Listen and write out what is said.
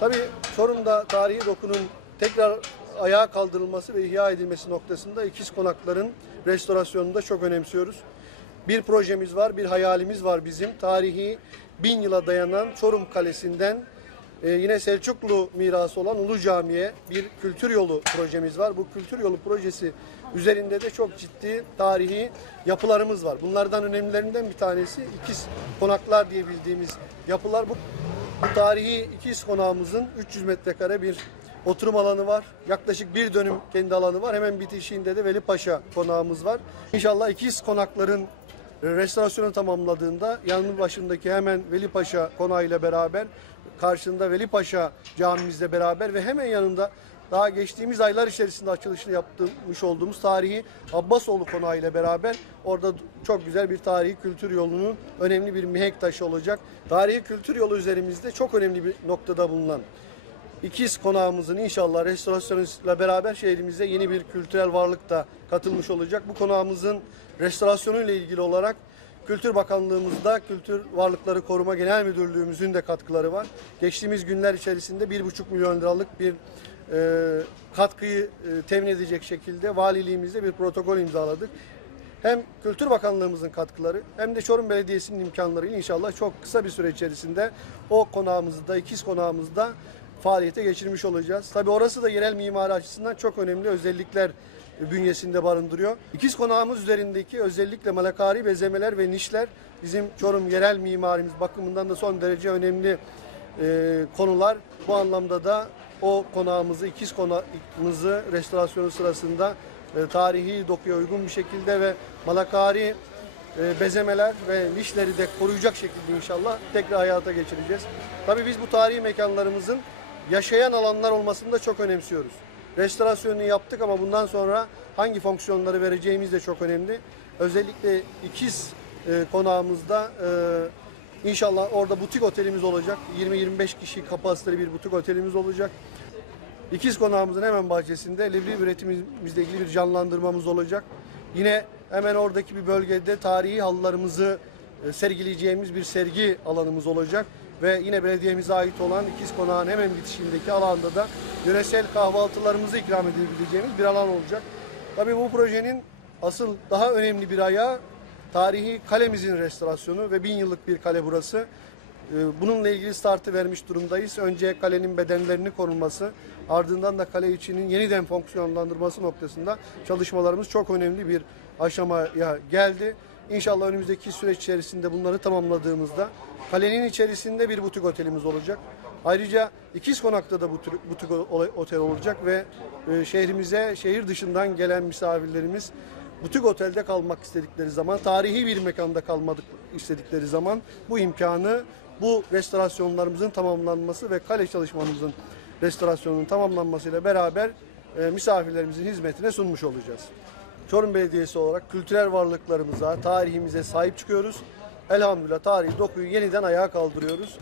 Tabii Çorum'da tarihi dokunun tekrar ayağa kaldırılması ve ihya edilmesi noktasında ikiz konakların restorasyonunu da çok önemsiyoruz. Bir projemiz var, bir hayalimiz var bizim. Tarihi bin yıla dayanan Çorum Kalesi'nden e, yine Selçuklu mirası olan Ulu Cami'ye bir kültür yolu projemiz var. Bu kültür yolu projesi üzerinde de çok ciddi tarihi yapılarımız var. Bunlardan önemlilerinden bir tanesi ikiz konaklar diye bildiğimiz yapılar. Bu, tarihi ikiz konağımızın 300 metrekare bir oturum alanı var. Yaklaşık bir dönüm kendi alanı var. Hemen bitişiğinde de Veli Paşa konağımız var. İnşallah ikiz konakların restorasyonu tamamladığında yanı başındaki hemen Veli Paşa konağı ile beraber karşında Veli Paşa camimizle beraber ve hemen yanında daha geçtiğimiz aylar içerisinde açılışını yaptırmış olduğumuz tarihi Abbasoğlu konağı ile beraber orada çok güzel bir tarihi kültür yolunun önemli bir mihenk taşı olacak. Tarihi kültür yolu üzerimizde çok önemli bir noktada bulunan İkiz konağımızın inşallah restorasyonuyla beraber şehrimize yeni bir kültürel varlık da katılmış olacak. Bu konağımızın restorasyonuyla ilgili olarak Kültür Bakanlığımızda Kültür Varlıkları Koruma Genel Müdürlüğümüzün de katkıları var. Geçtiğimiz günler içerisinde 1,5 milyon liralık bir katkıyı e, temin edecek şekilde valiliğimizde bir protokol imzaladık. Hem Kültür Bakanlığımızın katkıları hem de Çorum Belediyesi'nin imkanlarıyla inşallah çok kısa bir süre içerisinde o konağımızda, ikiz konağımızda faaliyete geçirmiş olacağız. Tabii orası da yerel mimari açısından çok önemli özellikler bünyesinde barındırıyor. İkiz konağımız üzerindeki özellikle malakari bezemeler ve nişler bizim Çorum yerel mimarimiz bakımından da son derece önemli e, konular. Bu anlamda da o konağımızı, ikiz konağımızı restorasyonu sırasında e, tarihi dokuya uygun bir şekilde ve malakari e, bezemeler ve nişleri de koruyacak şekilde inşallah tekrar hayata geçireceğiz. Tabii biz bu tarihi mekanlarımızın yaşayan alanlar olmasını da çok önemsiyoruz. Restorasyonunu yaptık ama bundan sonra hangi fonksiyonları vereceğimiz de çok önemli. Özellikle ikiz e, konağımızda e, inşallah orada butik otelimiz olacak. 20-25 kişi kapasiteli bir butik otelimiz olacak. İkiz konağımızın hemen bahçesinde livri üretimimizle ilgili bir canlandırmamız olacak. Yine hemen oradaki bir bölgede tarihi halılarımızı e, sergileyeceğimiz bir sergi alanımız olacak. Ve yine belediyemize ait olan İkiz Konağı'nın hemen bitişindeki alanda da yöresel kahvaltılarımızı ikram edebileceğimiz bir alan olacak. Tabii bu projenin asıl daha önemli bir ayağı tarihi kalemizin restorasyonu ve bin yıllık bir kale burası. Ee, Bununla ilgili startı vermiş durumdayız. Önce kalenin bedenlerinin korunması, ardından da kale içinin yeniden fonksiyonlandırması noktasında çalışmalarımız çok önemli bir aşamaya geldi. İnşallah önümüzdeki süreç içerisinde bunları tamamladığımızda kalenin içerisinde bir butik otelimiz olacak. Ayrıca İkiz Konak'ta da butik, otel olacak ve e, şehrimize şehir dışından gelen misafirlerimiz butik otelde kalmak istedikleri zaman, tarihi bir mekanda kalmadık istedikleri zaman bu imkanı bu restorasyonlarımızın tamamlanması ve kale çalışmamızın restorasyonunun tamamlanmasıyla beraber e, misafirlerimizin hizmetine sunmuş olacağız. Çorum Belediyesi olarak kültürel varlıklarımıza, tarihimize sahip çıkıyoruz. Elhamdülillah tarihi dokuyu yeniden ayağa kaldırıyoruz.